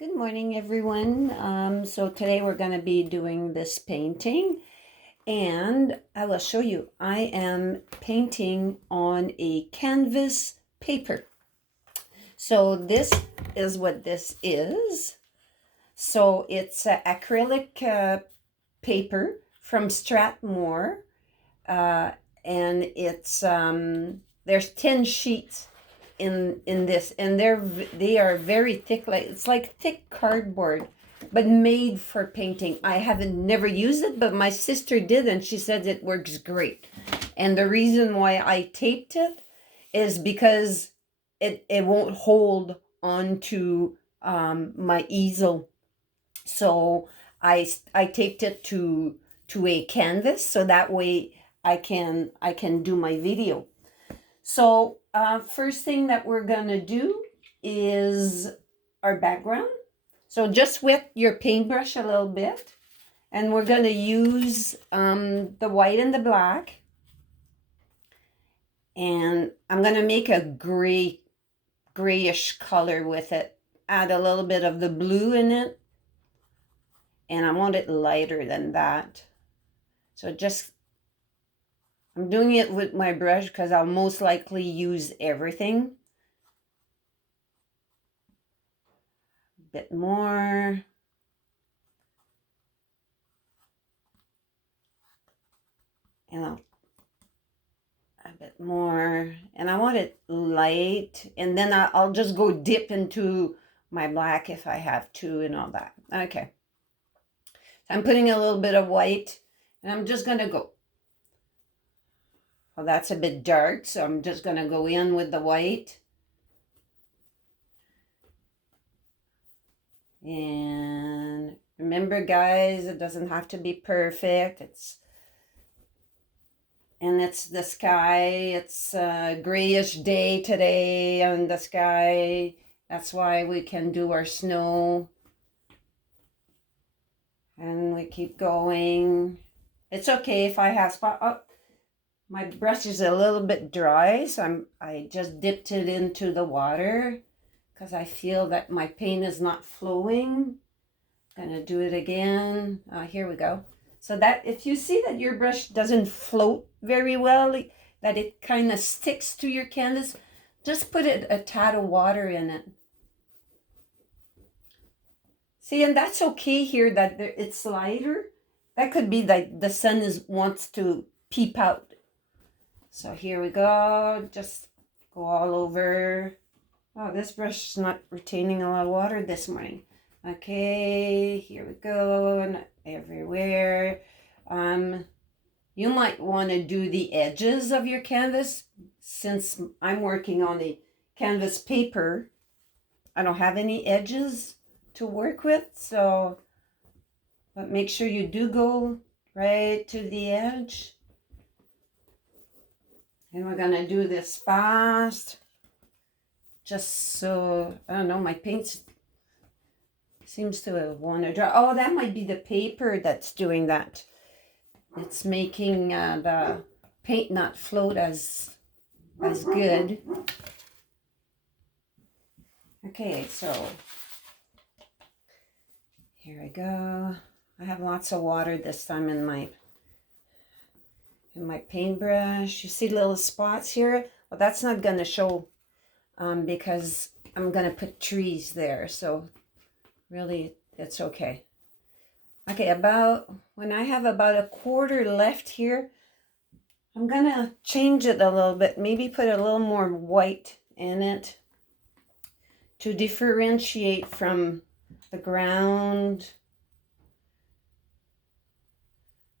Good morning, everyone. So today we're going to be doing this painting, and I will show you. I am painting on a canvas paper. So this is what this is. So it's acrylic paper from Strathmore, uh, and it's there's 10 sheets in this, and they are very thick, like it's like thick cardboard, but made for painting. I haven't never used it, but my sister did, and she said it works great. And the reason why I taped it is because it won't hold onto my easel. So I taped it to a canvas, so that way I can do my video. So first thing that we're gonna do is our background. So just wet your paintbrush a little bit, and we're gonna use the white and the black, and I'm gonna make a grayish color with it. Add a little bit of the blue in it, and I want it lighter than that. So I'm doing it with my brush because I'll most likely use everything. A bit more. And a bit more. And I want it light. And then I'll just go dip into my black if I have to and all that. Okay. So I'm putting a little bit of white, and I'm just going to go. Well, that's a bit dark, so I'm just going to go in with the white. And remember, guys, it doesn't have to be perfect. It's the sky. It's a grayish day today on the sky. That's why we can do our snow. And we keep going. It's okay if I have spot. Oh, my brush is a little bit dry, so I just dipped it into the water because I feel that my paint is not flowing. Gonna do it again. Here we go. So that if you see that your brush doesn't float very well, that it kind of sticks to your canvas, just put a tad of water in it. See, and that's okay here that it's lighter. That could be like the sun wants to peep out. So here we go. Just go all over. Oh, this brush is not retaining a lot of water this morning. Okay, here we go, and everywhere. You might want to do the edges of your canvas. Since I'm working on a canvas paper, I don't have any edges to work with, so but make sure you do go right to the edge. And we're gonna do this fast, just so, I don't know, my paint seems to want to dry. Oh, that might be the paper that's doing that. It's making the paint not float as good. Okay, so here we go. I have lots of water this time in my paintbrush. You see little spots here? Well, that's not gonna show because I'm gonna put trees there, so really it's okay. Okay, when I have about a quarter left here, I'm gonna change it a little bit, maybe put a little more white in it to differentiate from the ground.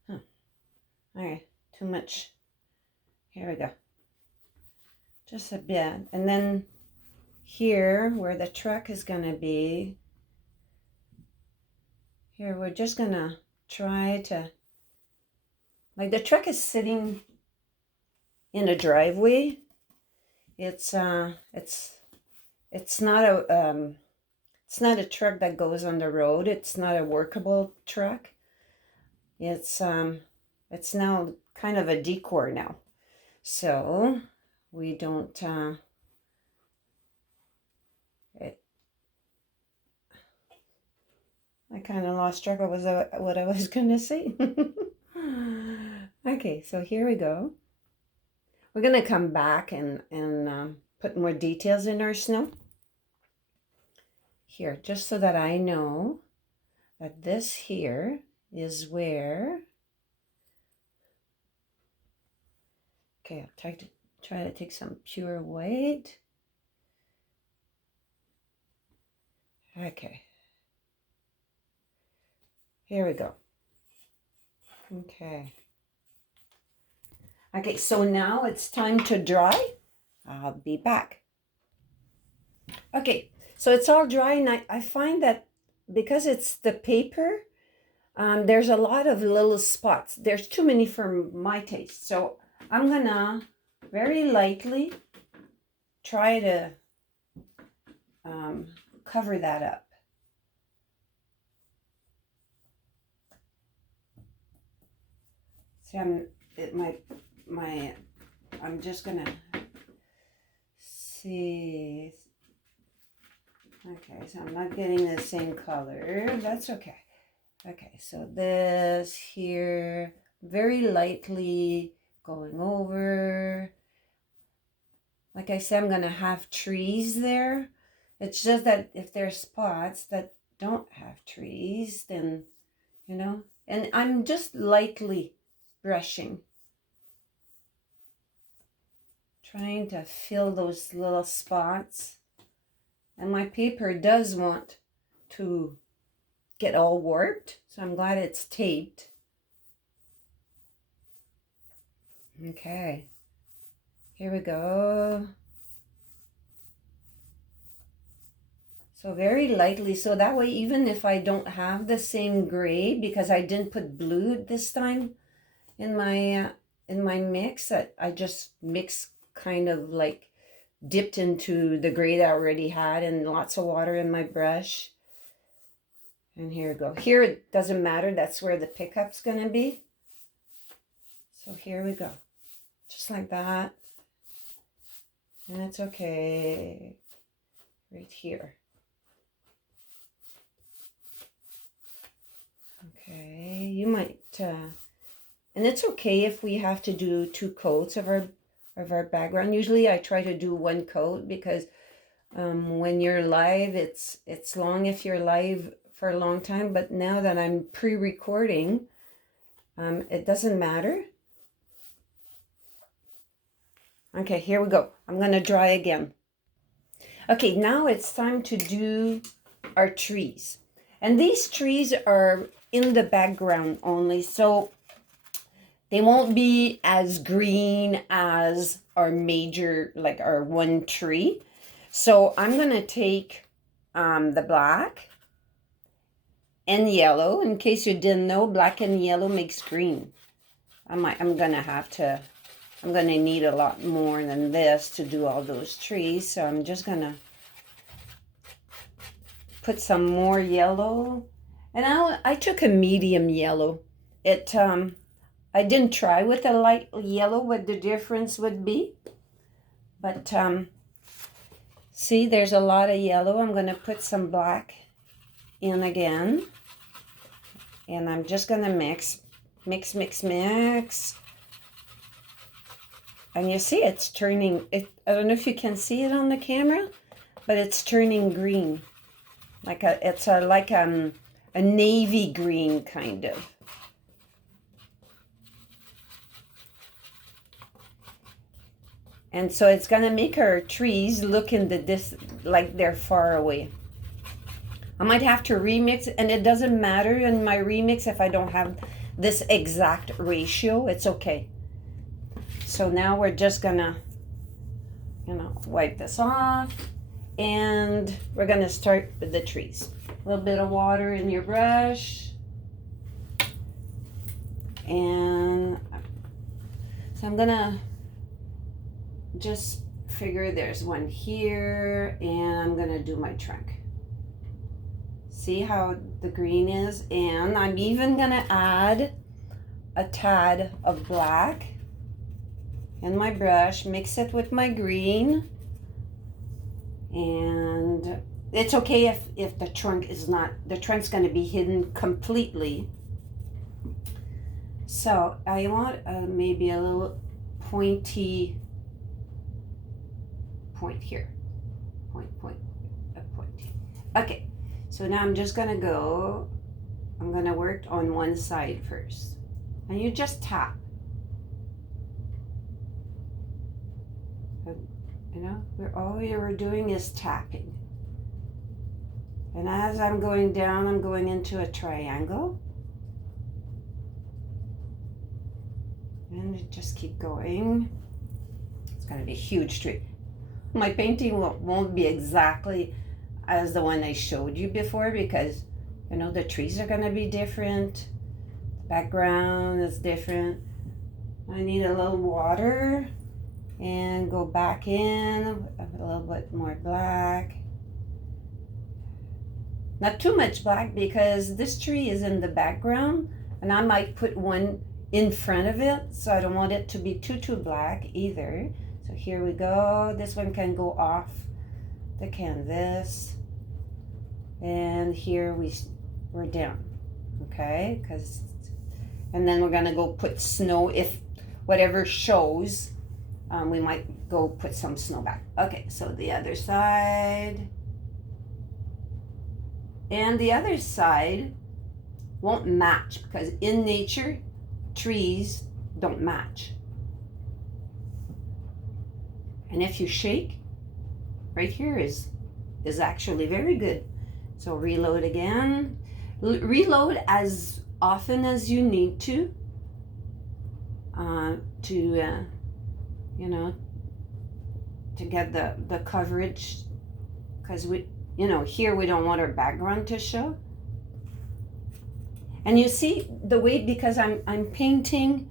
All right, too much. Here we go. Just a bit. And then here, where the truck is gonna be, here we're just gonna try to, like the truck is sitting in a driveway. It's not a truck that goes on the road. It's not a workable truck. It's now kind of a decor now. So we don't I kind of lost track of what I was going to say. Okay, so here we go. We're going to come back and put more details in our snow. Here, just so that I know that this here is where... Okay, I'll try to take some pure white. Okay. Here we go. Okay. Okay, so now it's time to dry. I'll be back. Okay, so it's all dry, and I find that because it's the paper, there's a lot of little spots. There's too many for my taste. So I'm gonna very lightly try to cover that up. See, I'm just gonna see. Okay, so I'm not getting the same color. That's okay. Okay, so this here, very lightly going over. Like I said, I'm gonna have trees there. It's just that if there's spots that don't have trees, then, you know, and I'm just lightly brushing, trying to fill those little spots. And my paper does want to get all warped, so I'm glad it's taped. Okay, here we go. So very lightly, so that way even if I don't have the same gray, because I didn't put blue this time in my mix, I just mix kind of like dipped into the gray that I already had and lots of water in my brush. And here we go. Here it doesn't matter, that's where the pickup's gonna be. So here we go. Just like that. And it's okay. Right here. Okay, you might, and it's okay if we have to do 2 coats of our background. Usually I try to do 1 coat because when you're live, it's long if you're live for a long time. But now that I'm pre-recording, it doesn't matter. Okay, here we go. I'm going to dry again. Okay, now it's time to do our trees. And these trees are in the background only, so they won't be as green as our major, like our one tree. So I'm going to take the black and yellow. In case you didn't know, black and yellow makes green. I'm going to need a lot more than this to do all those trees. So I'm just going to put some more yellow. And I took a medium yellow. I didn't try with a light yellow what the difference would be. But see, there's a lot of yellow. I'm going to put some black in again. And I'm just going to mix. And you see it's turning, I don't know if you can see it on the camera, but it's turning green. It's like a navy green kind of. And so it's going to make our trees look like they're far away. I might have to remix, and it doesn't matter in my remix if I don't have this exact ratio. It's okay. So now we're just going to, wipe this off. And we're going to start with the trees. A little bit of water in your brush. And so I'm going to just figure there's one here. And I'm going to do my trunk. See how the green is? And I'm even going to add a tad of black in my brush. Mix it with my green. And it's okay if the trunk is not, the trunk's going to be hidden completely. So I want maybe a little pointy point here. Point, a point. Okay, so now I'm just gonna go, I'm gonna work on one side first. And you just tap. You know, all you're doing is tapping. And as I'm going down, I'm going into a triangle. And you just keep going. It's gonna be a huge tree. My painting won't be exactly as the one I showed you before because, you know, the trees are gonna be different. The background is different. I need a little water and go back in a little bit more black. Not too much black because this tree is in the background and I might put one in front of it, so I don't want it to be too black either. So here we go. This one can go off the canvas. And here we're down, okay? And then we're gonna go put snow if whatever shows. We might go put some snow back. Okay, so the other side. And the other side won't match because in nature, trees don't match. And if you shake, right here is actually very good. So reload again. Reload as often as you need to you know, to get the coverage, because we, you know, here we don't want our background to show. And you see the way, because I'm painting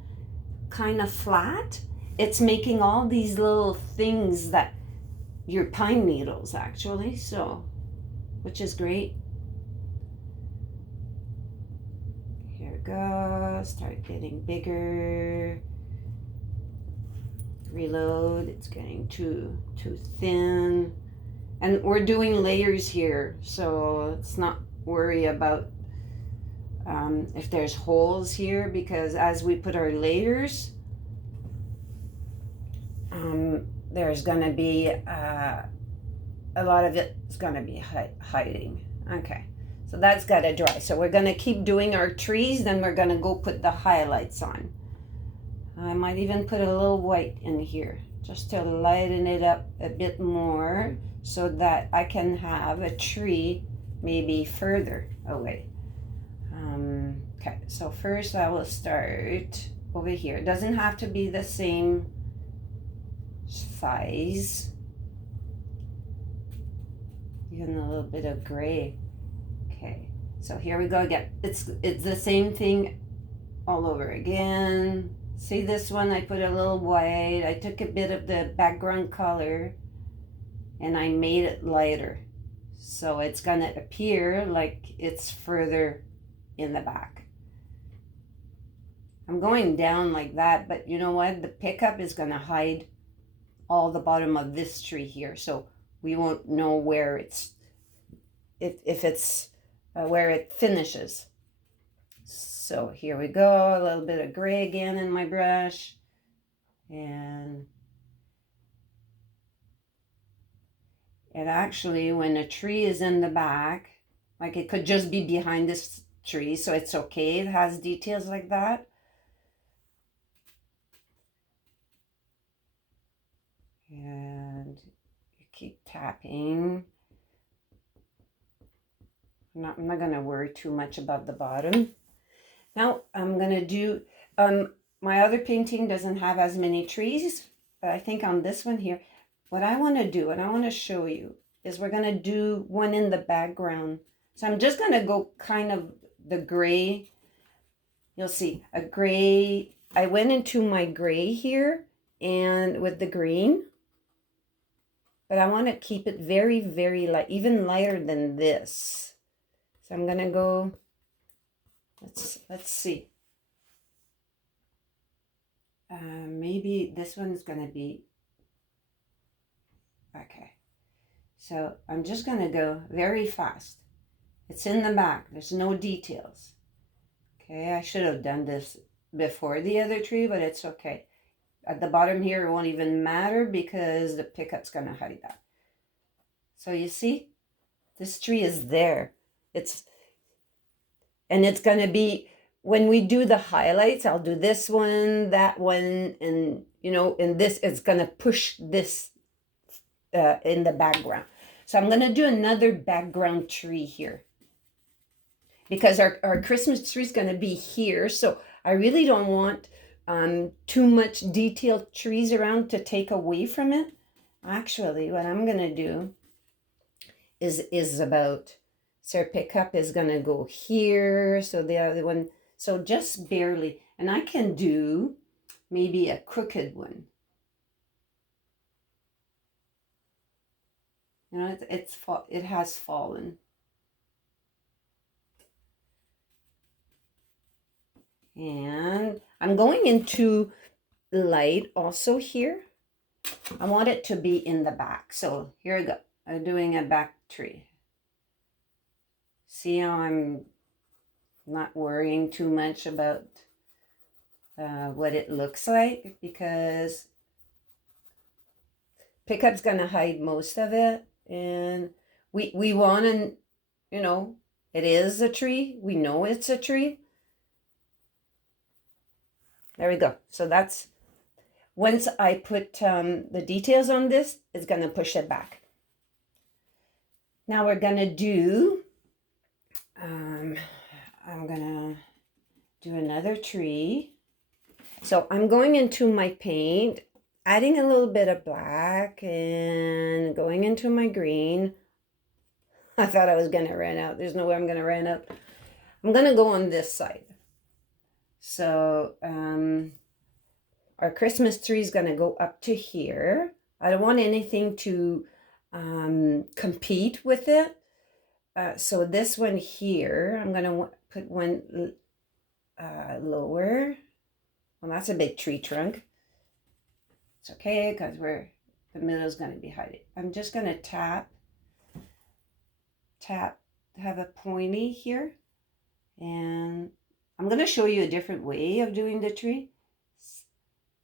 kind of flat, it's making all these little things that your pine needles actually, so, which is great. Here we go, start getting bigger. Reload, it's getting too thin. And we're doing layers here, so let's not worry about if there's holes here, because as we put our layers, there's gonna be a lot of it's gonna be hiding. Okay, so that's gotta dry. So we're gonna keep doing our trees, then we're gonna go put the highlights on. I might even put a little white in here just to lighten it up a bit more so that I can have a tree maybe further away. Okay, so first I will start over here. It doesn't have to be the same size. Even a little bit of gray. Okay, so here we go again. It's the same thing all over again. See this one, I put a little white. I took a bit of the background color and I made it lighter. So it's gonna appear like it's further in the back. I'm going down like that, but you know what? The pickup is gonna hide all the bottom of this tree here. So we won't know where it's, if it's where it finishes. So here we go, a little bit of gray again in my brush. And actually when a tree is in the back, like it could just be behind this tree, so it's okay, it has details like that. And you keep tapping. I'm not gonna worry too much about the bottom. Now I'm gonna do, my other painting doesn't have as many trees, but I think on this one here, what I want to do, and I want to show you, is we're going to do one in the background. So I'm just going to go kind of the gray. You'll see a gray. I went into my gray here and with the green, but I want to keep it very, very light, even lighter than this. So I'm going to go, let's see. Maybe this one's going to be, okay. So I'm just going to go very fast. It's in the back. There's no details. Okay, I should have done this before the other tree, but it's okay. At the bottom here, it won't even matter because the pickup's going to hide that. So you see, this tree is there. It's going to be, when we do the highlights, I'll do this one, that one, and and this, it's going to push this in the background. So I'm going to do another background tree here because our Christmas tree is going to be here. So I really don't want too much detailed trees around to take away from it. Actually, what I'm going to do is about, so our pickup is going to go here. So the other one, so just barely. And I can do maybe a crooked one. It has fallen. And I'm going into light also here. I want it to be in the back. So here I go. I'm doing a back tree. See how I'm not worrying too much about what it looks like, because pickup's gonna hide most of it, and we want to, it is a tree. We know it's a tree. There we go. So that's, once I put the details on this, it's gonna push it back. Now we're gonna do, I'm gonna do another tree. So I'm going into my paint, adding a little bit of black and going into my green. I thought I was gonna run out. There's no way I'm gonna run out. I'm gonna go on this side. So our Christmas tree is gonna go up to here. I don't want anything to compete with it. So this one here, I'm gonna put one lower. Well, that's a big tree trunk. It's okay because the middle is going to be hiding. I'm just going to tap, have a pointy here. And I'm going to show you a different way of doing the tree.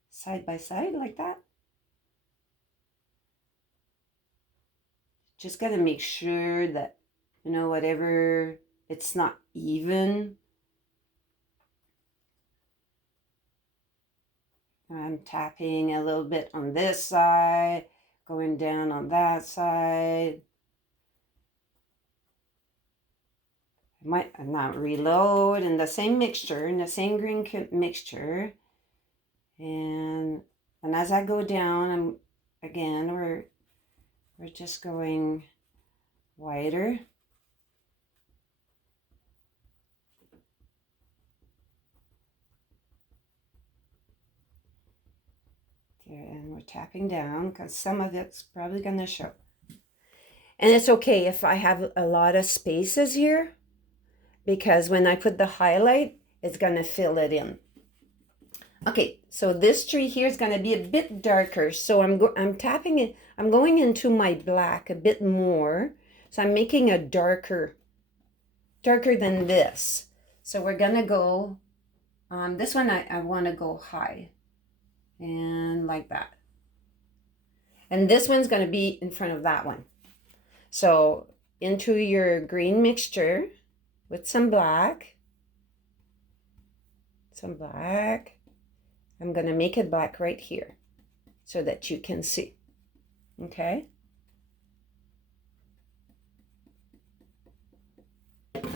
Side by side like that. Just got to make sure that, whatever, it's not even. I'm tapping a little bit on this side, going down on that side. I might not reload in the same mixture, in the same green mixture. And as I go down, we're just going wider. And we're tapping down because some of it's probably going to show. And it's okay if I have a lot of spaces here, because when I put the highlight, it's going to fill it in. Okay, so this tree here is going to be a bit darker. So I'm tapping it. I'm going into my black a bit more. So I'm making a darker than this. So we're going to go, this one I want to go high. And like that. And this one's going to be in front of that one. So into your green mixture with some black. I'm going to make it black right here so that you can see. Okay?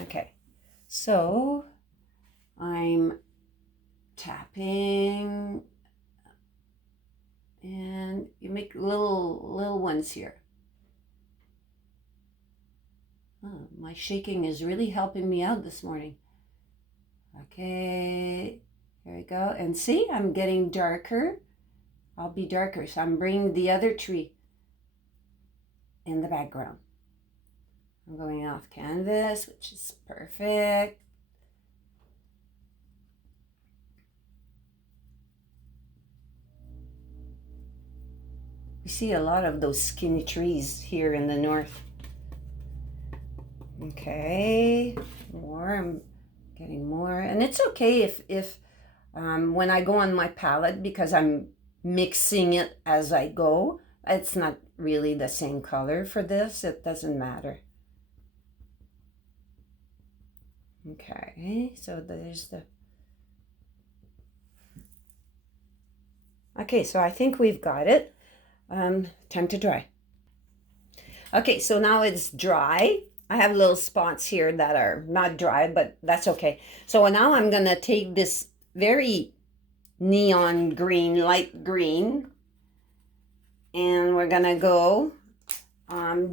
Okay. So I'm tapping, and you make little ones here. Oh, my shaking is really helping me out this morning. Okay, here we go. And see, I'm getting darker. I'll be darker. So I'm bringing the other tree in the background. I'm going off canvas, which is perfect. We see a lot of those skinny trees here in the north. Okay, more. I'm getting more, and it's okay if when I go on my palette, because I'm mixing it as I go. It's not really the same color for this. It doesn't matter. Okay, so there's the... Okay, so I think we've got it. Time to dry. Okay, so now it's dry. I have little spots here that are not dry, but that's okay. So now I'm gonna take this very neon green, light green, and we're gonna go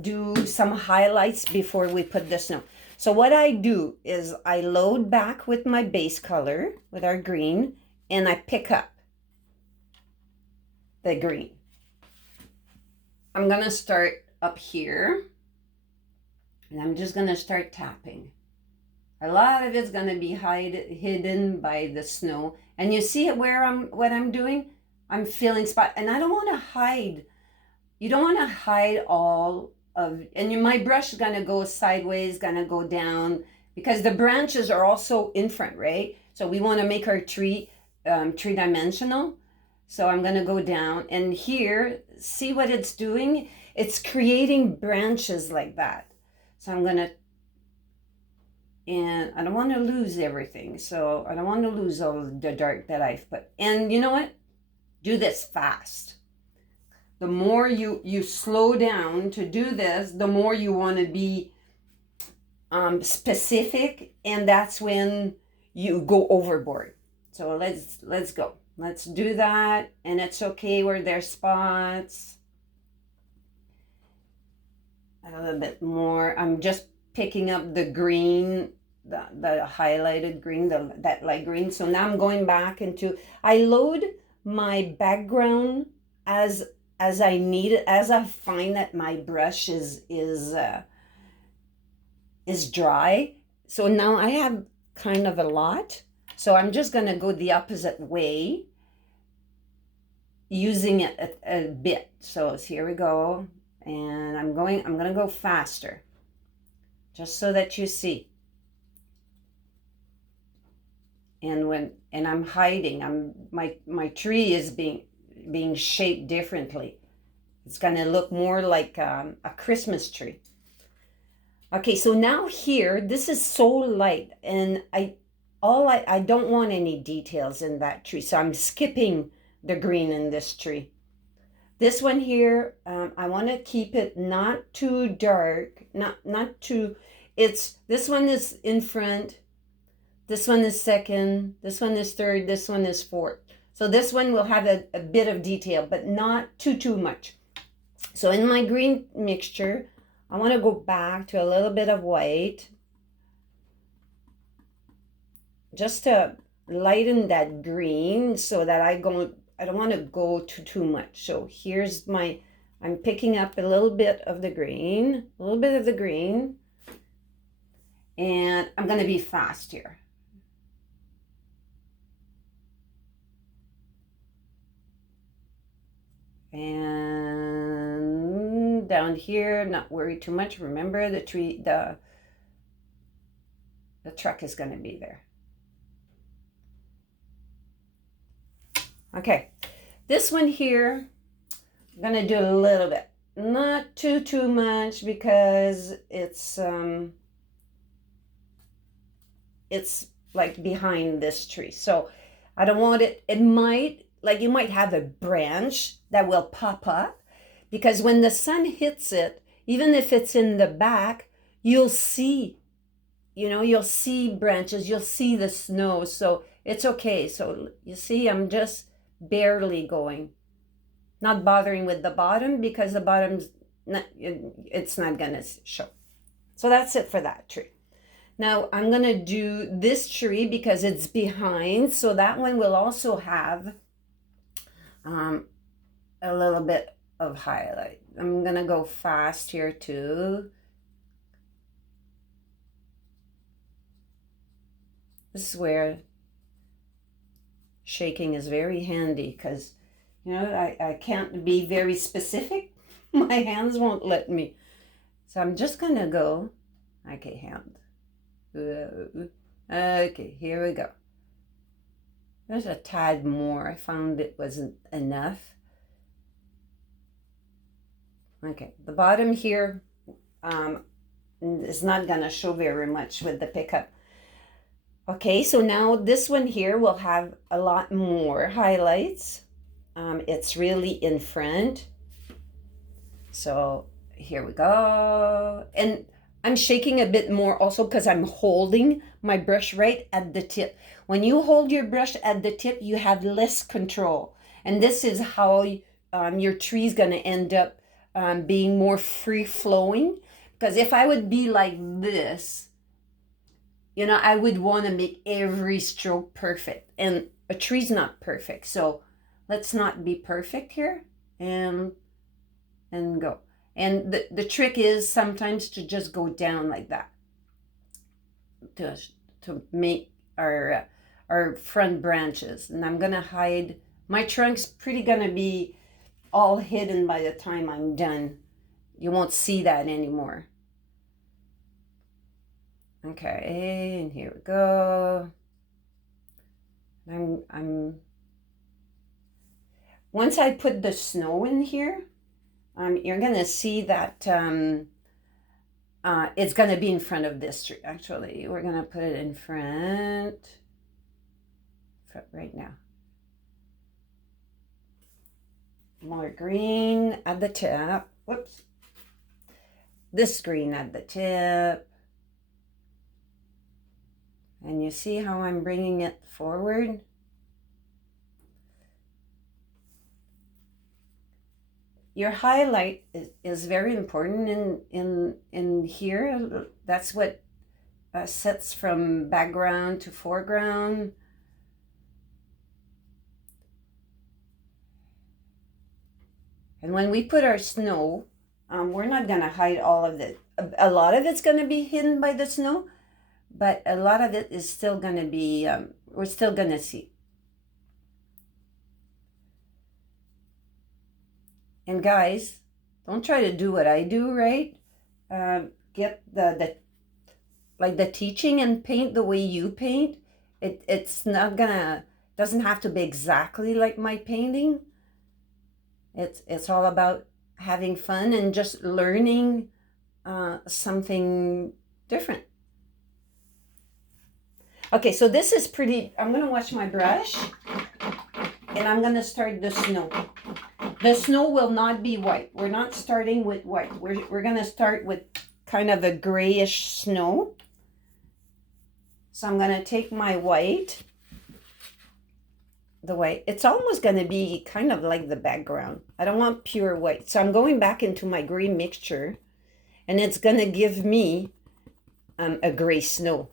do some highlights before we put the snow. So what I do is I load back with my base color, with our green, and I pick up the green. I'm gonna start up here, and I'm just gonna start tapping. A lot of it's gonna be hidden by the snow, and you see what I'm doing? I'm filling spot, and I don't want to hide. You don't want to hide all of, and my brush is gonna go sideways, gonna go down, because the branches are also in front, right? So we want to make our tree three-dimensional. So I'm gonna go down, and here, see what it's doing? It's creating branches like that. So I'm gonna, and I don't want to lose everything. So I don't want to lose all the dark that I've put. And you know what? Do this fast. The more you slow down to do this, the more you want to be specific, and that's when you go overboard. So let's go. Let's do that, and it's okay where there's spots. A little bit more. I'm just picking up the green, the highlighted green, that light green. So now I'm going back into, I load my background as I need it, as I find that my brush is dry. So now I have kind of a lot. So I'm just gonna go the opposite way, using it a bit. So here we go, and I'm gonna go faster, just so that you see. And I'm hiding. My tree is being shaped differently. It's gonna look more like a Christmas tree. Okay, so now here, this is so light, and I don't want any details in that tree, so I'm skipping the green in this tree. This one here, I want to keep it not too dark, not too. This one is in front, this one is second, this one is third, this one is fourth. So this one will have a bit of detail, but not too much. So in my green mixture, I want to go back to a little bit of white, just to lighten that green, so that I don't want to go too much. So here's I'm picking up a little bit of the green, and I'm going to be fast here. And down here, not worry too much. Remember, the truck is going to be there. Okay, this one here, I'm going to do a little bit, not too much, because it's like behind this tree. So I don't want it. It might, like, you might have a branch that will pop up, because when the sun hits it, even if it's in the back, you'll see branches, you'll see the snow. So it's okay. So you see, I'm just barely going, not bothering with the bottom, because the bottom's it's not gonna show. So that's it for that tree. Now I'm gonna do this tree because it's behind, so that one will also have a little bit of highlight. I'm gonna go fast here too. This is where shaking is very handy, because You know, I can't be very specific. My hands won't let me. So I'm just gonna go. Okay, hand. Okay, here we go. There's a tad more. I found it wasn't enough. Okay, the bottom here is not gonna show very much with the pickup. Okay, so now this one here will have a lot more highlights. It's really in front. So here we go. And I'm shaking a bit more also because I'm holding my brush right at the tip. When you hold your brush at the tip, you have less control. And this is how your tree is going to end up being more free-flowing. Because if I would be like this, you know, I would want to make every stroke perfect. And a tree's not perfect. So let's not be perfect here. And go. And the trick is sometimes to just go down like that to make our front branches. And I'm gonna hide, my trunk's pretty gonna be all hidden by the time I'm done. You won't see that anymore. Okay, and here we go. I'm once I put the snow in here, you're gonna see that it's gonna be in front of this tree. Actually, we're gonna put it in front right now. More green at the tip. Whoops. This green at the tip. And you see how I'm bringing it forward? Your highlight is very important in here. That's what sets from background to foreground. And when we put our snow, we're not gonna hide all of it. A lot of it's gonna be hidden by the snow, but a lot of it is still gonna be, we're still gonna see. And guys, don't try to do what I do, right? Get the teaching and paint the way you paint. It's not gonna, doesn't have to be exactly like my painting. It's all about having fun and just learning something different. Okay, so this is pretty, I'm gonna wash my brush and I'm gonna start the snow. The snow will not be white. We're not starting with white. We're gonna start with kind of a grayish snow. So I'm gonna take my white. The white, it's almost gonna be kind of like the background. I don't want pure white. So I'm going back into my gray mixture and it's gonna give me a gray snow.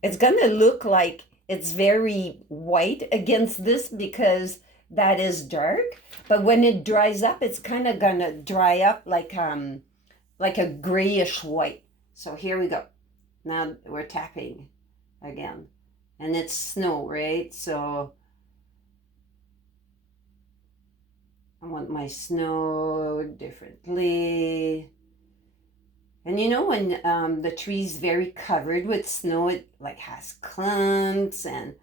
It's gonna look like it's very white against this because that is dark. But when it dries up, it's kind of gonna dry up like a grayish white. So here we go. Now we're tapping again. And it's snow, right? So I want my snow differently. And you know when the tree's very covered with snow, it like has clumps and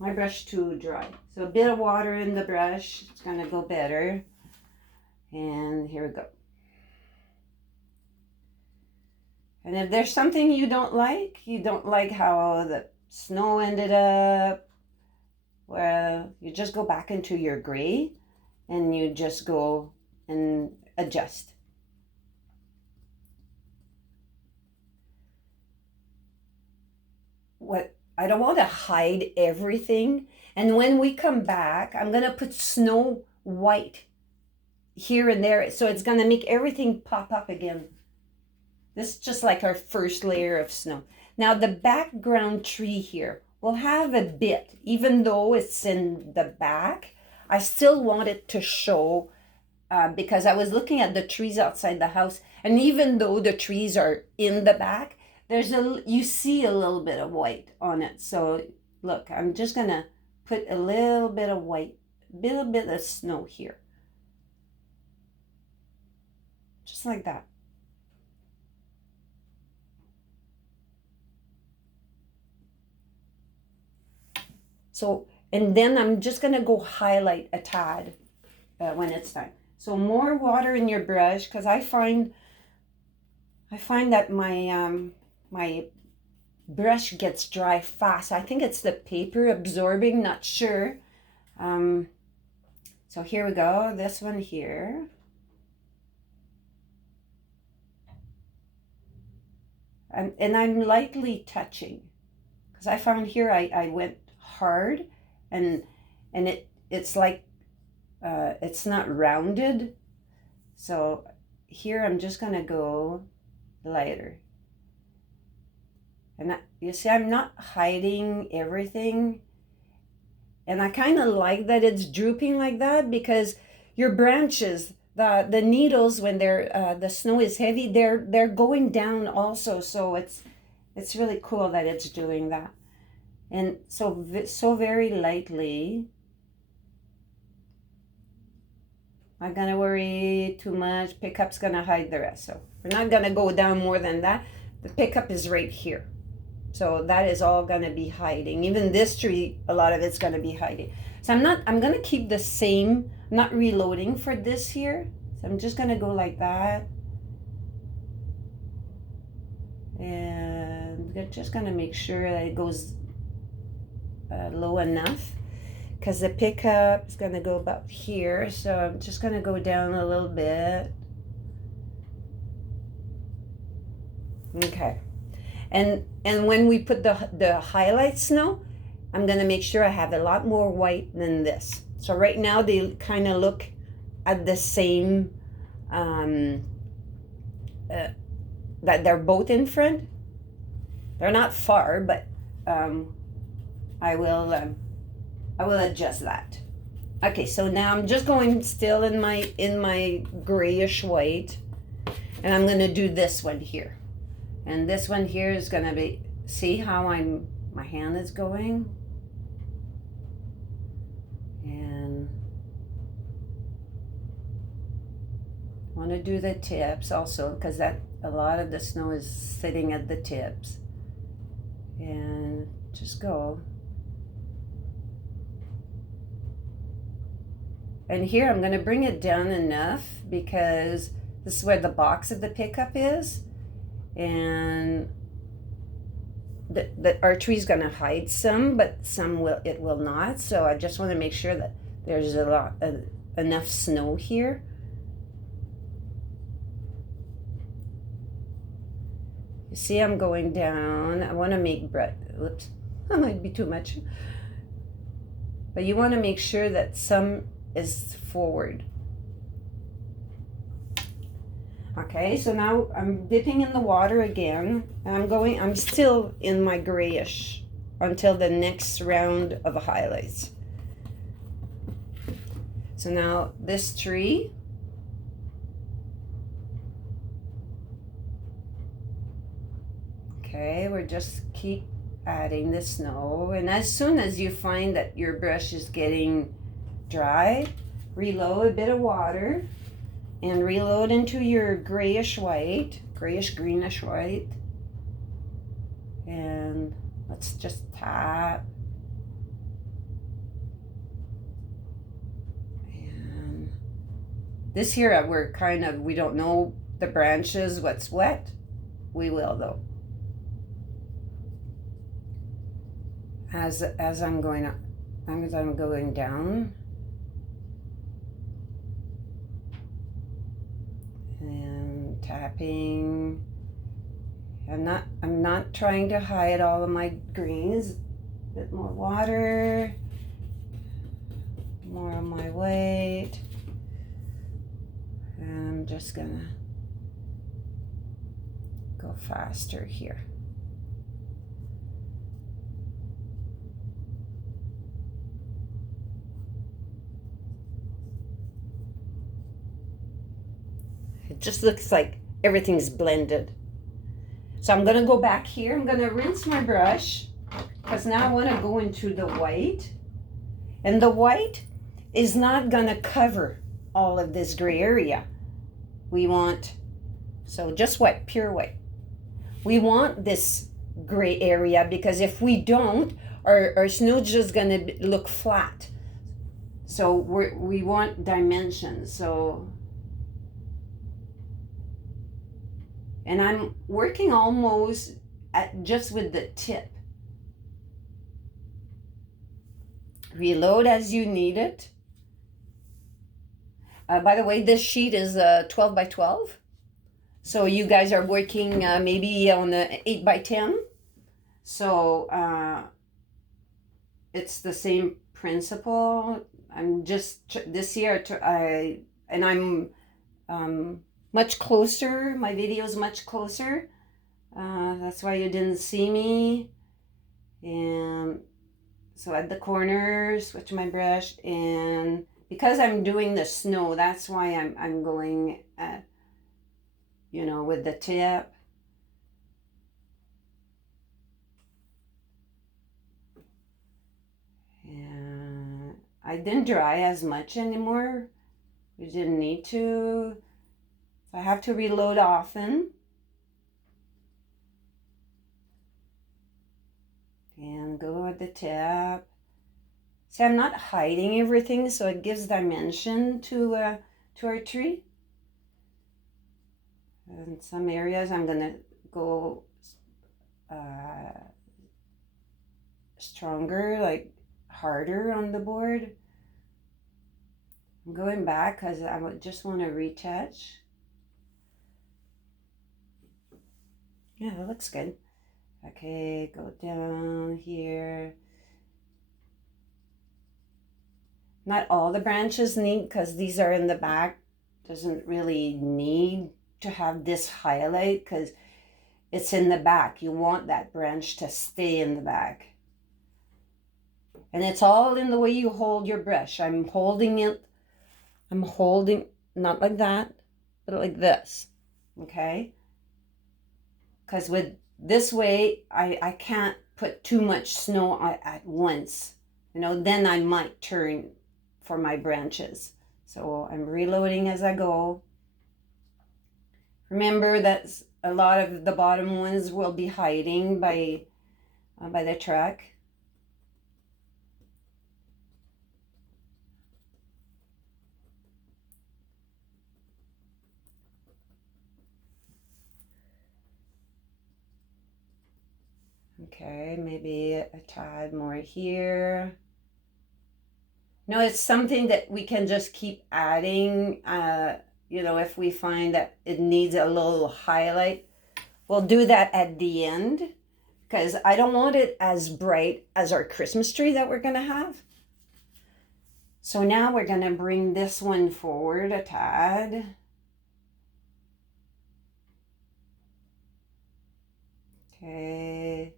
my brush too dry. So a bit of water in the brush, it's gonna go better. And here we go. And if there's something you don't like how the snow ended up, well, you just go back into your gray and you just go and adjust. What I don't want to hide everything. And when we come back, I'm gonna put snow white here and there. So it's gonna make everything pop up again. This is just like our first layer of snow. Now the background tree here will have a bit, even though it's in the back, I still want it to show because I was looking at the trees outside the house, and even though the trees are in the back, you see a little bit of white on it. So look, I'm just gonna put a little bit of white, little bit of snow here, just like that. So, and then I'm just gonna go highlight a tad when it's time. So more water in your brush, because I find that my brush gets dry fast. I think it's the paper absorbing, not sure. So here we go, this one here. And I'm lightly touching, because I found here I went hard, and it's like it's not rounded. So here I'm just gonna go lighter. And you see, I'm not hiding everything. And I kind of like that it's drooping like that, because your branches, the needles, when the snow is heavy, they're going down also. So it's really cool that it's doing that. And so very lightly. Not gonna worry too much. Pickup's gonna hide the rest. So we're not gonna go down more than that. The pickup is right here. So that is all gonna be hiding. Even this tree, a lot of it's gonna be hiding. So I'm gonna keep the same, I'm not reloading for this here. So I'm just gonna go like that. And I'm just gonna make sure that it goes low enough, because the pickup is gonna go about here. So I'm just gonna go down a little bit. Okay. And when we put the highlight snow, I'm gonna make sure I have a lot more white than this. So right now they kind of look at the same, that they're both in front. They're not far, but I will adjust that. Okay, so now I'm just going still in my grayish white, and I'm gonna do this one here. And this one here is gonna be, see how my hand is going? And I wanna do the tips also, because that a lot of the snow is sitting at the tips. And just go. And here I'm gonna bring it down enough, because this is where the box of the pickup is. And the archery is going to hide some, but it will not. So I just want to make sure that there's enough snow here. You see, I'm going down. I want to make oops, that might be too much. But you want to make sure that some is forward. Okay, so now I'm dipping in the water again, and I'm still in my grayish until the next round of highlights. So now this tree, okay, we're just keep adding the snow, and as soon as you find that your brush is getting dry, reload a bit of water. And reload into your grayish white, grayish greenish white. And let's just tap. And this here, we don't know the branches, what's wet. We will though. As I'm going down. And tapping. I'm not trying to hide all of my greens. A bit more water, more of my white. And I'm just gonna go faster here. It just looks like everything's blended. So I'm gonna go back here. I'm gonna rinse my brush because now I want to go into the white. And the white is not gonna cover all of this gray area. We want, so just white, pure white. We want this gray area because if we don't, our snow's just gonna look flat. So we want dimensions. So, and I'm working almost at just with the tip. Reload as you need it. By the way, this sheet is 12 by 12. So you guys are working maybe on the 8 by 10. So it's the same principle. I'm just this year I'm much closer. My video is much closer. That's why you didn't see me. And so at the corner, switch my brush, and because I'm doing the snow, that's why I'm going at, you know, with the tip. And I didn't dry as much anymore. We didn't need to. So I have to reload often. And go at the tip. See, I'm not hiding everything, so it gives dimension to our tree. In some areas, I'm gonna go stronger, like harder on the board. I'm going back because I just want to retouch. Yeah, that looks good. Okay, go down here. Not all the branches need, because these are in the back, doesn't really need to have this highlight because it's in the back. You want that branch to stay in the back. And it's all in the way you hold your brush. I'm holding, not like that, but like this, okay? Because with this way, I can't put too much snow at once. You know, then I might turn for my branches. So I'm reloading as I go. Remember that a lot of the bottom ones will be hiding by the truck. Okay, maybe a tad more here. No, it's something that we can just keep adding. You know, if we find that it needs a little highlight, we'll do that at the end because I don't want it as bright as our Christmas tree that we're gonna have. So now we're gonna bring this one forward a tad. Okay.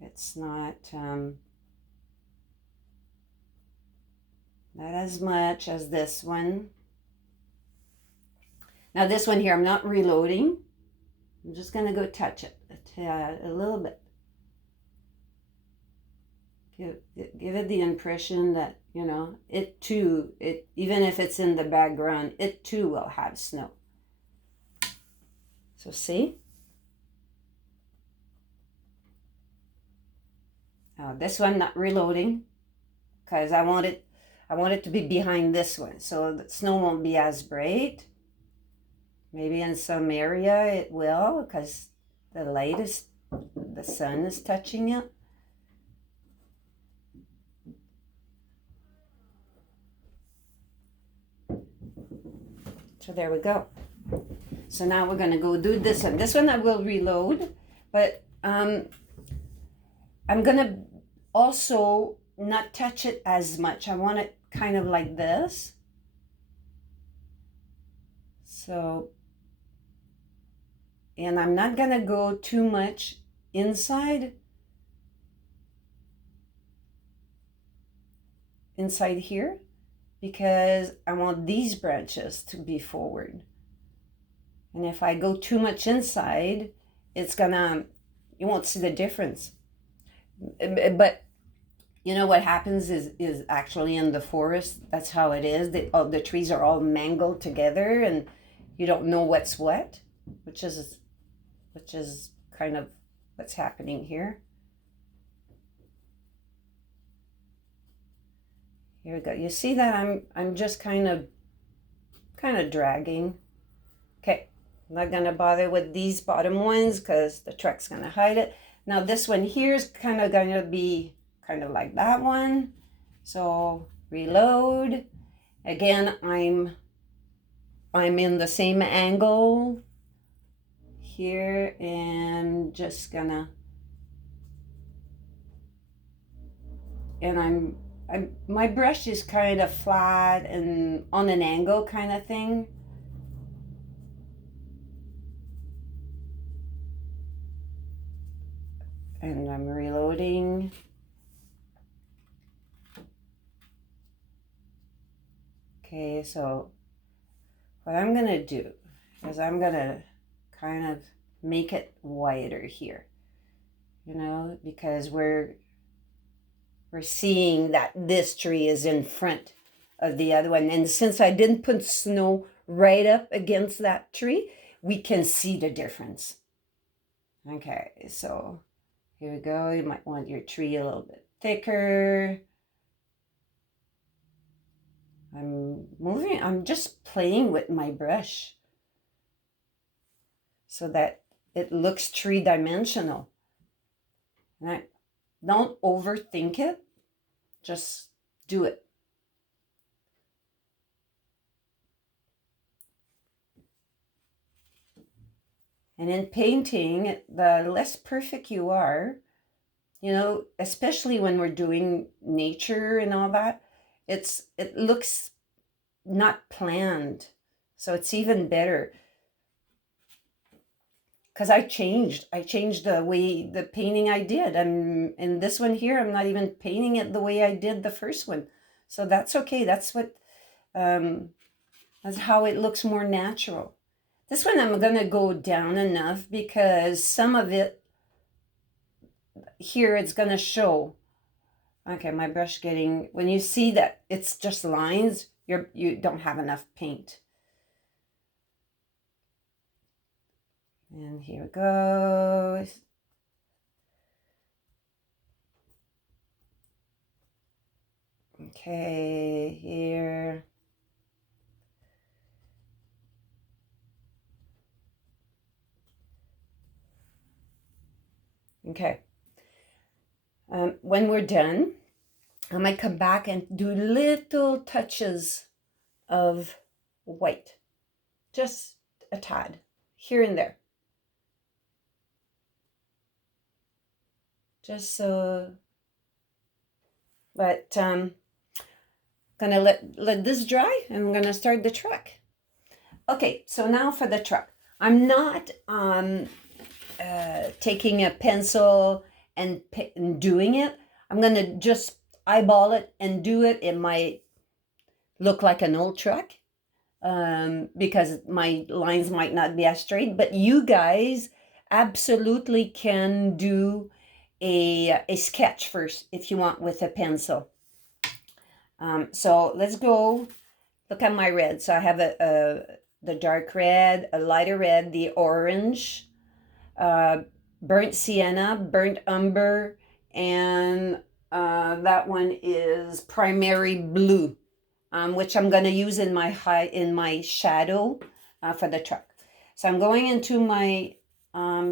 It's not as much as this one. Now this one here, I'm not reloading. I'm just gonna go touch it a little bit. Give it the impression that, you know, it too, even if it's in the background, it too will have snow. So see? Now this one, not reloading because I want it to be behind this one so the snow won't be as bright. Maybe in some area it will because the sun is touching it. So there we go. So now we're gonna go do this one. This one I will reload, but I'm gonna also not touch it as much. I want it kind of like this. So, and I'm not gonna go too much inside here. because I want these branches to be forward. And if I go too much inside, you won't see the difference. But you know what happens is actually in the forest, that's how it is. The trees are all mangled together and you don't know what's what, which is kind of what's happening here. Here we go. You see that I'm just kind of dragging. Okay, I'm not gonna bother with these bottom ones because the truck's gonna hide it. Now this one here is kind of gonna be kind of like that one. So reload. Again, I'm in the same angle here and just gonna, and my brush is kind of flat and on an angle kind of thing. And I'm reloading. Okay, so what I'm gonna do is I'm gonna kind of make it wider here, you know, because we're seeing that this tree is in front of the other one. And since I didn't put snow right up against that tree, we can see the difference. Okay, so here we go. You might want your tree a little bit thicker. I'm just playing with my brush so that it looks three-dimensional. And don't overthink it, just do it. And in painting, the less perfect you are, you know, especially when we're doing nature and all that, it looks not planned. So it's even better. Because I changed the painting I did. And this one here, I'm not even painting it the way I did the first one. So that's okay. That's how it looks more natural. This one I'm gonna go down enough because some of it here it's gonna show. Okay, my brush when you see that it's just lines, you don't have enough paint. And here it goes. Okay, here. Okay. When we're done, I might come back and do little touches of white. Just a tad, here and there. Just so, but gonna let this dry and I'm gonna start the truck. Okay, so now for the truck. I'm not taking a pencil and doing it. I'm gonna just eyeball it and do it. It might look like an old truck because my lines might not be as straight, but you guys absolutely can do a sketch first if you want with a pencil. So let's go look at my red. So I have the dark red, a lighter red, the orange, burnt sienna, burnt umber, and that one is primary blue, which I'm going to use in my shadow for the truck. So I'm going into my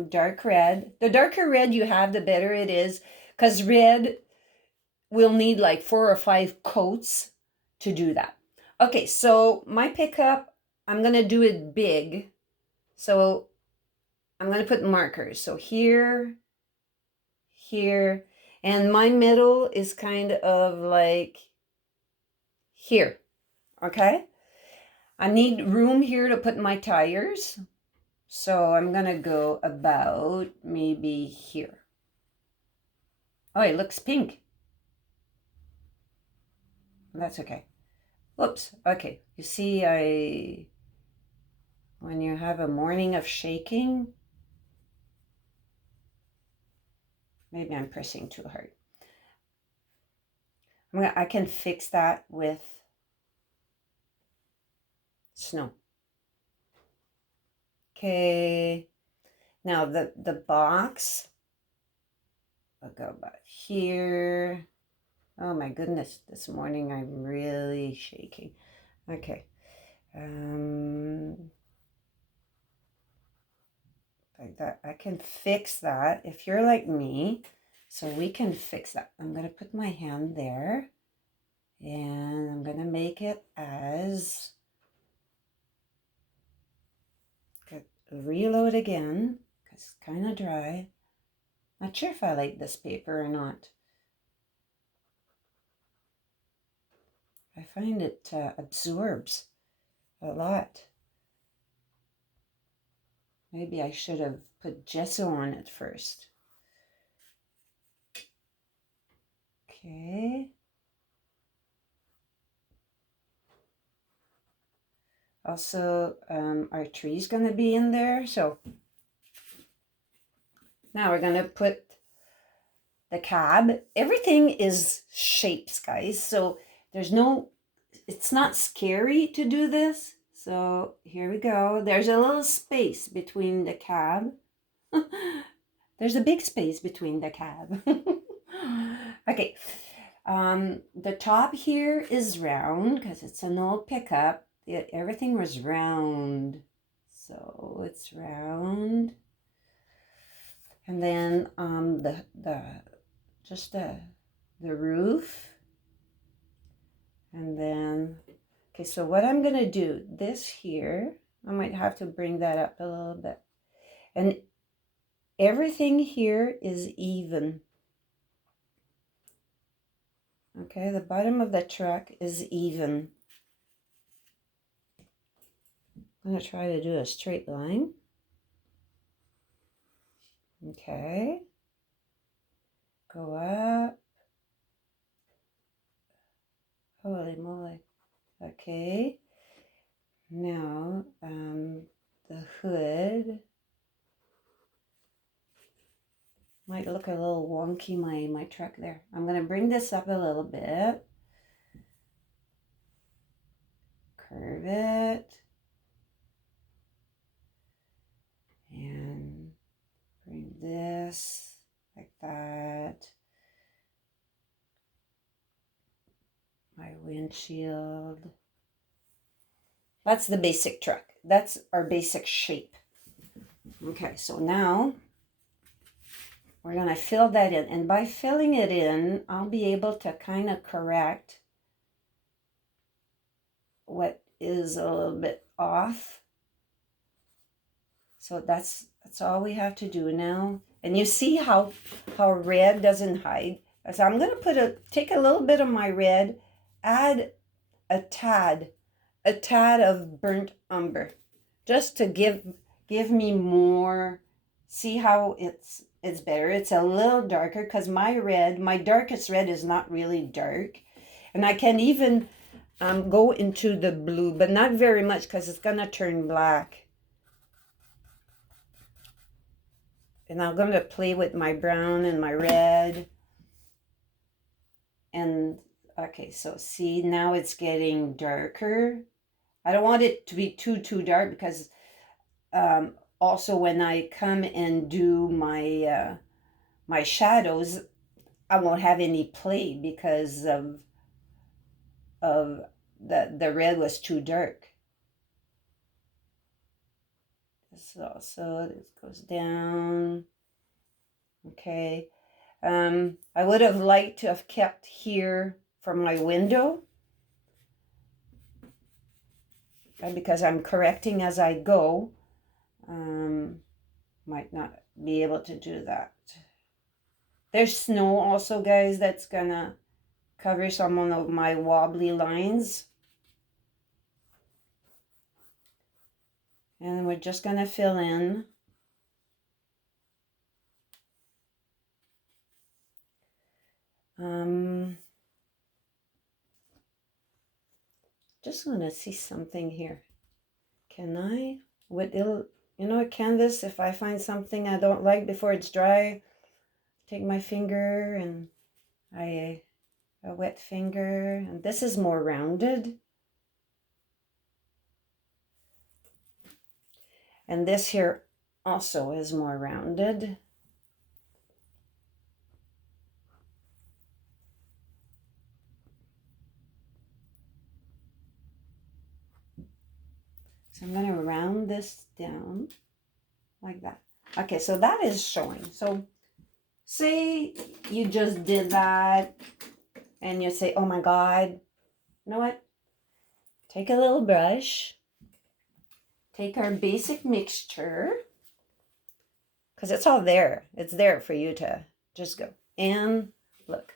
dark red. The darker red you have, the better it is, because red will need like 4 or 5 coats to do that. Okay, so my pickup, I'm going to do it big. So I'm going to put markers. So here, here, and my middle is kind of like here, okay? I need room here to put my tires. So I'm going to go about maybe here. Oh, it looks pink. That's okay. Oops. Okay. You see, when you have a morning of shaking, maybe I'm pressing too hard. I can fix that with snow. Okay. Now the box, I'll go back here. Oh my goodness, this morning I'm really shaking. Okay. Like that. I can fix that if you're like me. So we can fix that. I'm going to put my hand there and I'm going to make it as, reload again because it's kind of dry. Not sure if I like this paper or not. I find it absorbs a lot. Maybe I should have put gesso on it first. Okay. Also, our tree's going to be in there. So now we're going to put the cab. Everything is shapes, guys. So it's not scary to do this. So here we go. There's a little space between the cab. There's a big space between the cab. Okay. The top here is round because it's an old pickup. Everything was round. So it's round. And then the roof. And then, okay, so what I'm going to do, this here, I might have to bring that up a little bit. And everything here is even. Okay, the bottom of the truck is even. I'm going to try to do a straight line. Okay. Go up. Holy moly. Okay. Now, the hood might look a little wonky, my truck there. I'm going to bring this up a little bit. Curve it. And bring this like that. My windshield. That's the basic truck. That's our basic shape. Okay, so now we're going to fill that in. And by filling it in, I'll be able to kind of correct what is a little bit off. So that's all we have to do now. And you see how red doesn't hide. So I'm going to take a little bit of my red, add a tad of burnt umber, just to give me more. See how it's better. It's a little darker because my darkest red is not really dark, and I can even go into the blue, but not very much because it's gonna turn black. And I'm going to play with my brown and my red. And okay, so see, now it's getting darker. I don't want it to be too dark because also when I come and do my my shadows, I won't have any play because of the red was too dark. So this goes down. Okay. I would have liked to have kept here for my window because I'm correcting as I go. Might not be able to do that. There's snow also, guys, that's gonna cover some of my wobbly lines. And we're just gonna fill in. just want to see something here. Can I, with it'll, you know, a canvas, if I find something I don't like before it's dry, take my finger and a wet finger, and this is more rounded. And this here also is more rounded. So I'm going to round this down like that. Okay, so that is showing. So say you just did that and you say, oh my God, you know what? Take a little brush, take our basic mixture, because it's all there. It's there for you to just go. And look,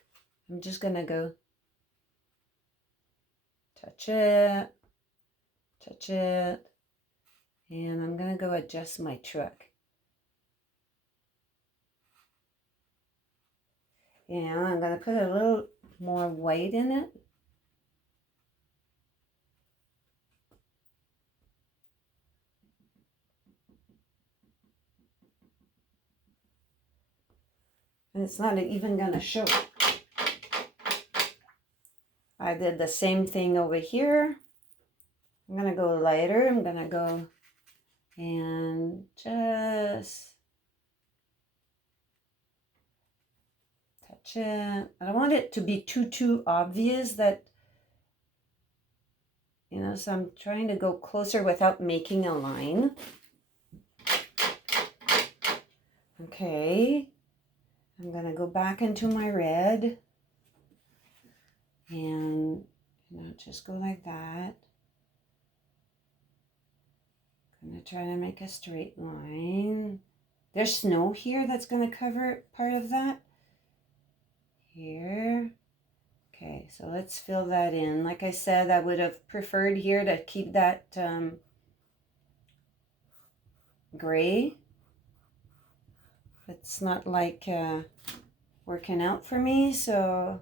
I'm just going to go touch it, and I'm going to go adjust my truck. And I'm going to put a little more white in it. And it's not even going to show. I did the same thing over here. I'm going to go lighter. I'm going to go and just touch it. I don't want it to be too obvious that, you know, so I'm trying to go closer without making a line. Okay. I'm going to go back into my red and, you know, just go like that. I'm going to try to make a straight line. There's snow here that's going to cover part of that. Here. Okay, so let's fill that in. Like I said, I would have preferred here to keep that gray. It's not like working out for me, so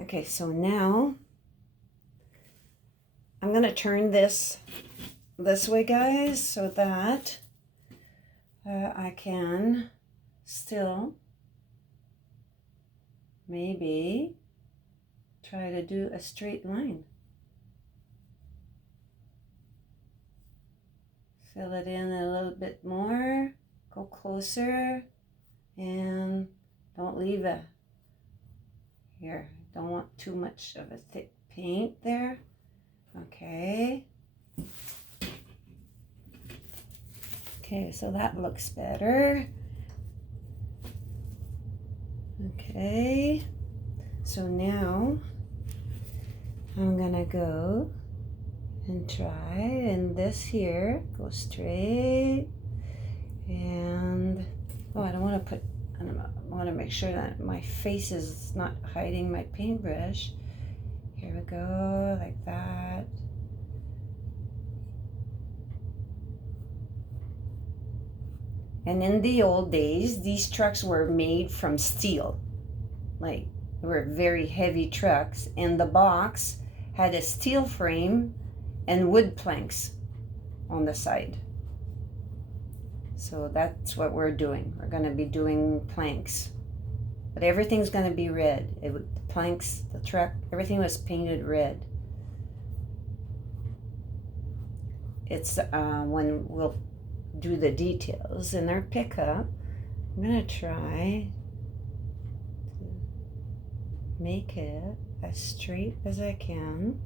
okay, so now I'm going to turn this way, guys, so that I can still maybe try to do a straight line. Fill it in a little bit more, go closer, and don't leave it here. Don't want too much of a thick paint there. Okay. Okay, so that looks better. Okay, so now I'm gonna go and try, and this here go straight, and oh, I don't want to put, I want to make sure that my face is not hiding my paintbrush. Here we go, like that. And in the old days, these trucks were made from steel. Like, they were very heavy trucks, and the box had a steel frame and wood planks on the side. So that's what we're doing. We're going to be doing planks. But everything's going to be red. The planks, the truck, everything was painted red. It's when we'll do the details in our pickup, I'm going to try to make it as straight as I can.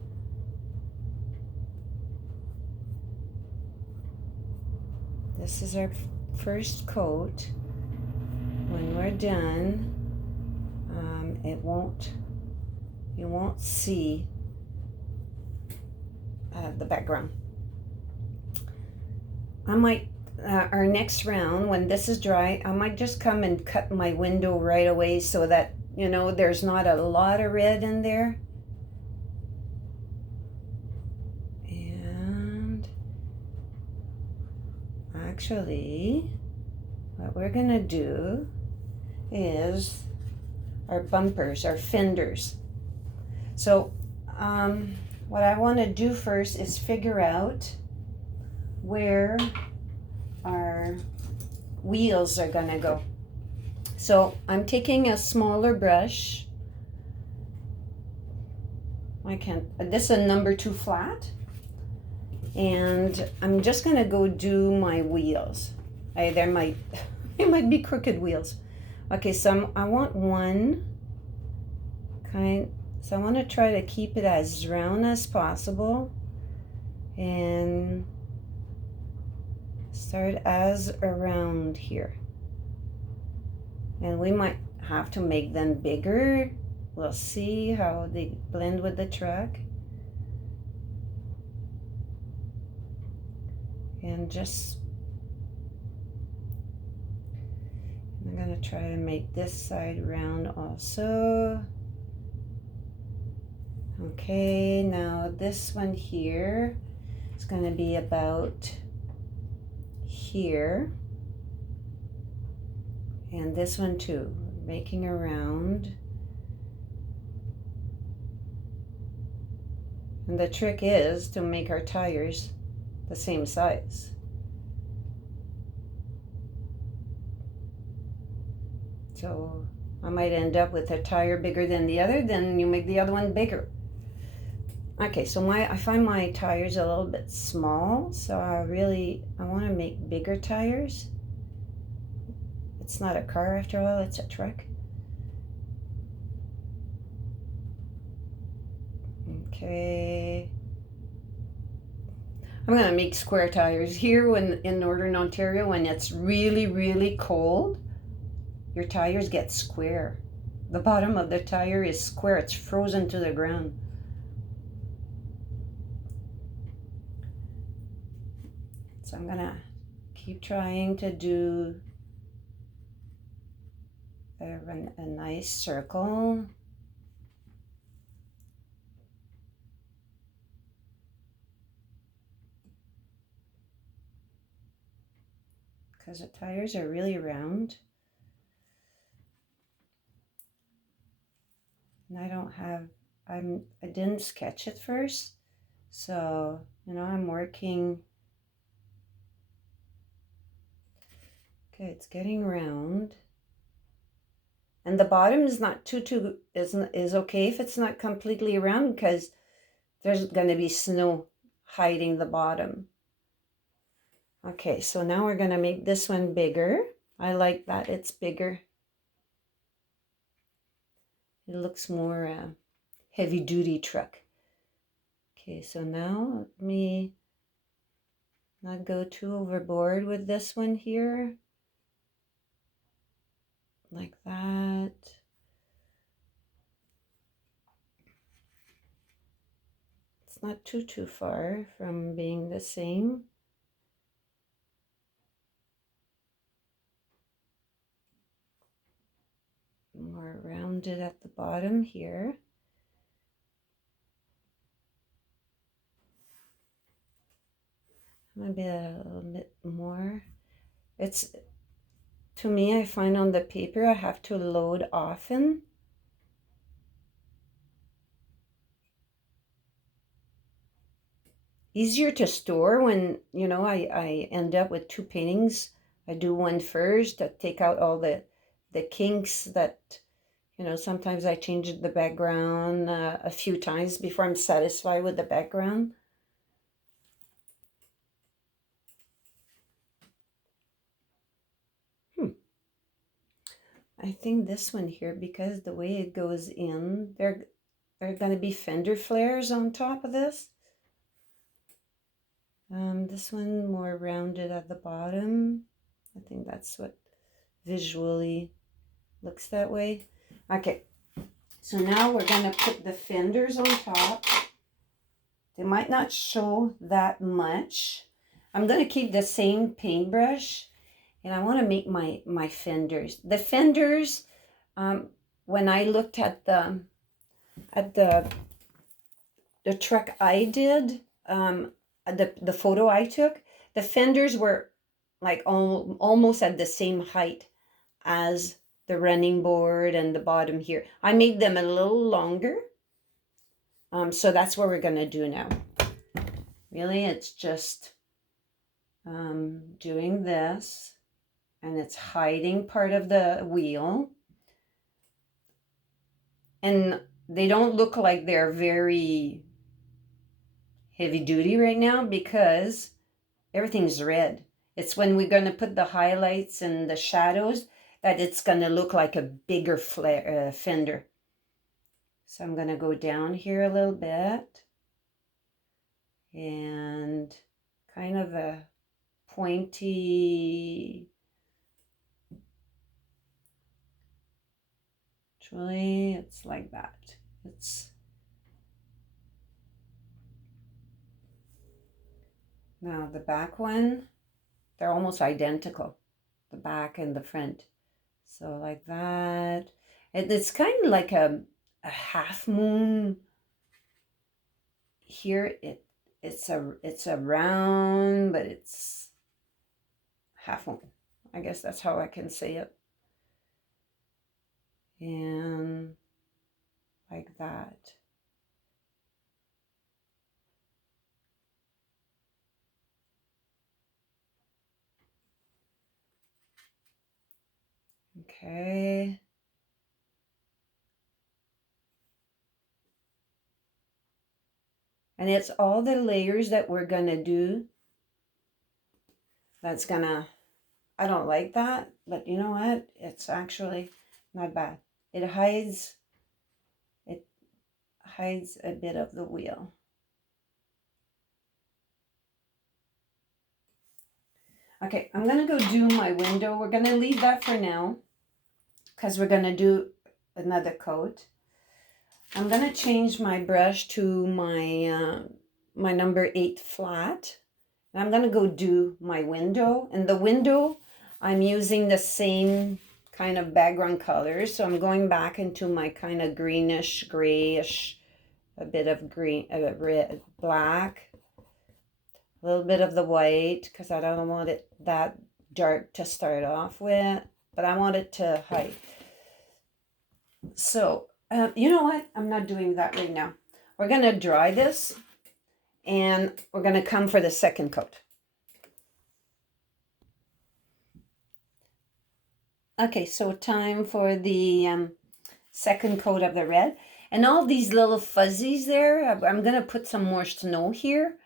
This is our first coat. When we're done, you won't see the background. I might, our next round, when this is dry, I might just come and cut my window right away so that, you know, there's not a lot of red in there. And actually, what we're gonna do is our bumpers, our fenders. So what I want to do first is figure out where our wheels are gonna go. So I'm taking a smaller brush. This is a number 2 flat. And I'm just gonna go do my wheels. It might be crooked wheels. Okay, so I want one kind, so I want to try to keep it as round as possible and start as around here. And we might have to make them bigger. We'll see how they blend with the truck. And I'm gonna try to make this side round also. Okay, now this one here is gonna be about here. And this one too, making a round. And the trick is to make our tires the same size. So I might end up with a tire bigger than the other, then you make the other one bigger. Okay, so I find my tires a little bit small, so I want to make bigger tires. It's not a car after all, it's a truck. Okay. I'm gonna make square tires here in Northern Ontario when it's really, really cold. Your tires get square. The bottom of the tire is square. It's frozen to the ground. So I'm gonna keep trying to do a nice circle. Because the tires are really round. And I didn't sketch it first. So, I'm working. Okay, it's getting round. And the bottom is not is okay if it's not completely round, because there's going to be snow hiding the bottom. Okay, so now we're going to make this one bigger. I like that it's bigger. It looks more heavy duty truck. Okay, so now let me not go too overboard with this one here. Like that. It's not too far from being the same. More rounded at the bottom here. Maybe a little bit more. To me, I find on the paper I have to load often. Easier to store when, I end up with 2 paintings. I do one first to take out all the kinks that, sometimes I change the background a few times before I'm satisfied with the background. I think this one here, because the way it goes in, there are going to be fender flares on top of this. This one more rounded at the bottom. I think that's what visually looks that way. Okay, so now we're going to put the fenders on top. They might not show that much. I'm going to keep the same paintbrush, and I want to make my fenders. The fenders, when I looked at the truck I did, the photo I took, the fenders were like almost at the same height as the running board and the bottom here. I made them a little longer. So that's what we're gonna do now. Really, it's just doing this, and it's hiding part of the wheel. And they don't look like they're very heavy duty right now because everything's red. It's when we're going to put the highlights and the shadows that it's going to look like a bigger fender. So I'm going to go down here a little bit and kind of a pointy, actually it's like that. It's now the back one, they're almost identical, the back and the front. So like that. It's kind of like a half moon. Here it's a round, but it's half moon. I guess that's how I can say it. And like that. Okay. And it's all the layers that we're gonna do. That's gonna, I don't like that, but you know what? It's actually not bad. It hides a bit of the wheel. Okay, I'm gonna go do my window. We're gonna leave that for now because we're gonna do another coat. I'm gonna change my brush to my my number 8 flat. And I'm gonna go do my window. And the window, I'm using the same kind of background colors. So I'm going back into my kind of greenish, grayish, a bit of green, red, black, a little bit of the white because I don't want it that dark to start off with, but I want it to hide. So you know what? I'm not doing that right now. We're gonna dry this and we're gonna come for the second coat. Okay, so time for the second coat of the red. And all these little fuzzies there, I'm gonna put some more snow here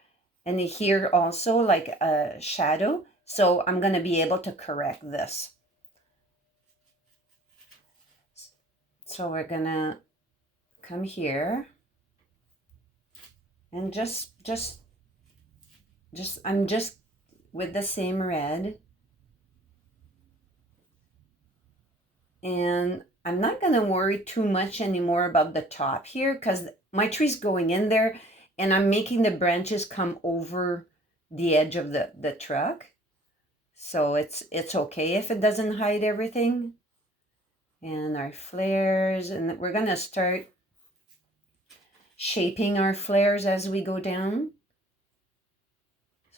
and here also like a shadow. So I'm gonna be able to correct this. So we're gonna come here and I'm just with the same red. And I'm not going to worry too much anymore about the top here because my tree's going in there and I'm making the branches come over the edge of the truck. So it's okay if it doesn't hide everything. And our flares, and we're going to start shaping our flares as we go down.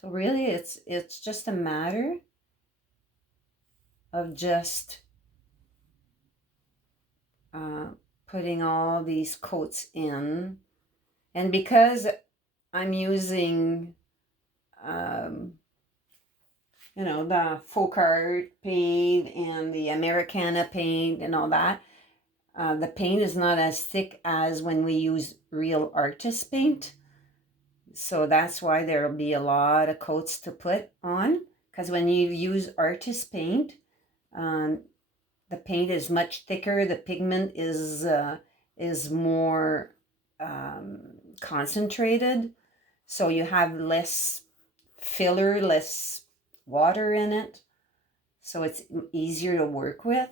So really it's just a matter of just putting all these coats in. And because I'm using, you know, the folk art paint and the Americana paint and all that, the paint is not as thick as when we use real artist paint. So that's why there'll be a lot of coats to put on. Because when you use artist paint, the paint is much thicker. The pigment is more concentrated. So you have less filler, less water in it. So it's easier to work with.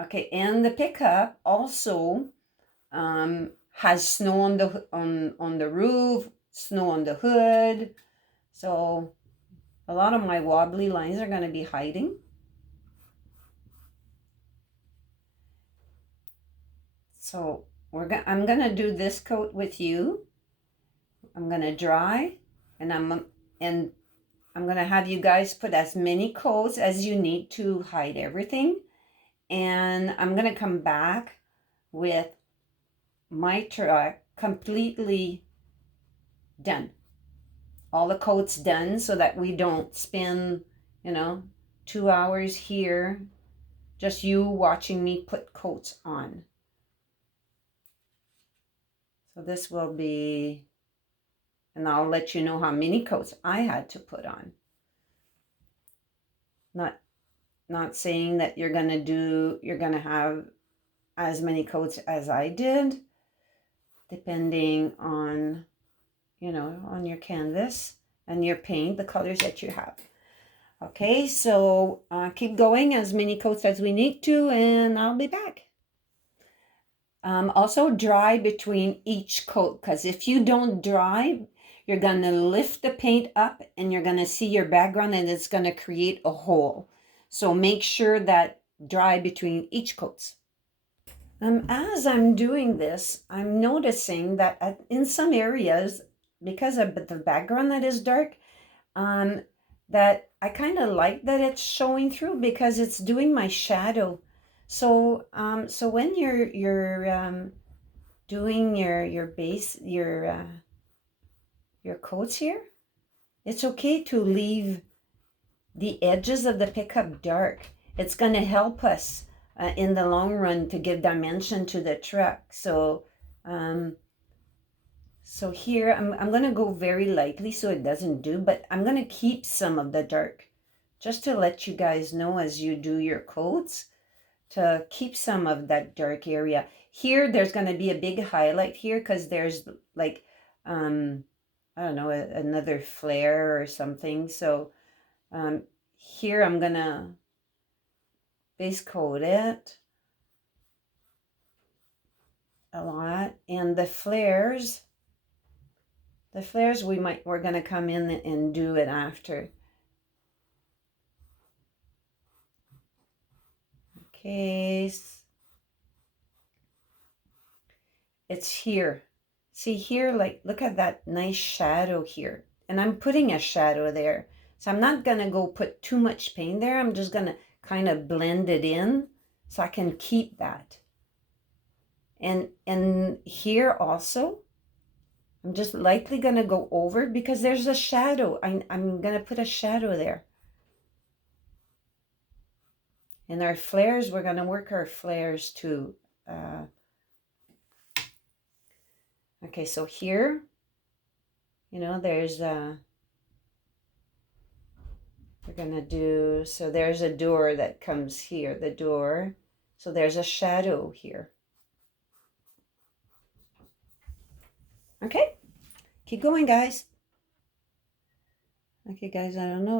Okay, and the pickup also has snow on the roof, snow on the hood. So a lot of my wobbly lines are going to be hiding. So I'm going to do this coat with you. I'm going to dry and I'm going to have you guys put as many coats as you need to hide everything. And I'm going to come back with my truck completely done. All the coats done so that we don't spend, 2 hours here, just you watching me put coats on. So this will be, and I'll let you know how many coats I had to put on. Not saying that you're gonna have as many coats as I did, depending on, on your canvas and your paint, the colors that you have. Okay, so keep going, as many coats as we need to, and I'll be back. Also dry between each coat, because if you don't dry, you're going to lift the paint up and you're going to see your background and it's going to create a hole. So make sure that dry between each coats. As I'm doing this, I'm noticing that in some areas, because of the background that is dark, that I kind of like that it's showing through because it's doing my shadow. So so when you're doing your base, your coats here, it's okay to leave the edges of the pickup dark. It's going to help us in the long run to give dimension to the truck. So so here I'm going to go very lightly so it doesn't do, but I'm going to keep some of the dark just to let you guys know as you do your coats to keep some of that dark area. Here there's going to be a big highlight here because there's like I don't know, another flare or something. So here I'm going to base coat it a lot, and the flares we're going to come in and do it after. Okay, it's here. See here, like, look at that nice shadow here, and I'm putting a shadow there, so I'm not going to go put too much paint there. I'm just going to kind of blend it in so I can keep that. And here also I'm just lightly going to go over because there's a shadow. I'm going to put a shadow there. And our flares, we're going to work our flares too. Okay, so here, there's we're going to do, so there's a door that comes here, the door. So there's a shadow here. Okay, keep going, guys. Okay, guys, I don't know.